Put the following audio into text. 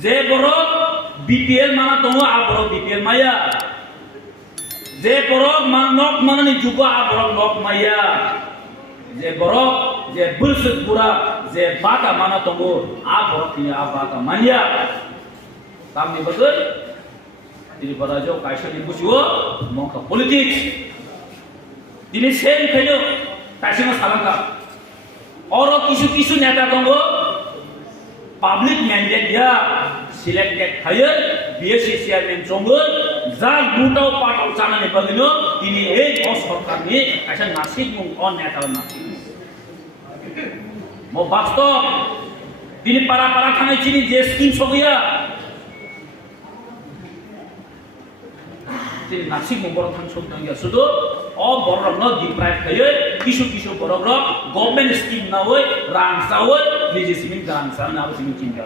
যে borok BPL mana tongo aborok BPL maya je borok nok mana ni juga aborok nok maya je borok je bursut pura je baka mana tongo aborok ni abaka mania kami betul ini barajo kaisa ni busiwo mongka politik ini same kayo kaisa na salangka oro kisu neta tongo public mandate dia selected hire BSC chairman jonggol za lutau patau chana ne bagino ini os sarkar ni kaisa nasik mung on neta nasik mo bastov ini para khanai chini je scheme sogia তিনি নাসিক বড় থান সন্তাঙ্গিয়া শুধু অ বড় ন deprive খায় কিশু বড় government scheme না হয় রাং সাওয় নিজে সিমিন গান সান না সিমিন চিন্তা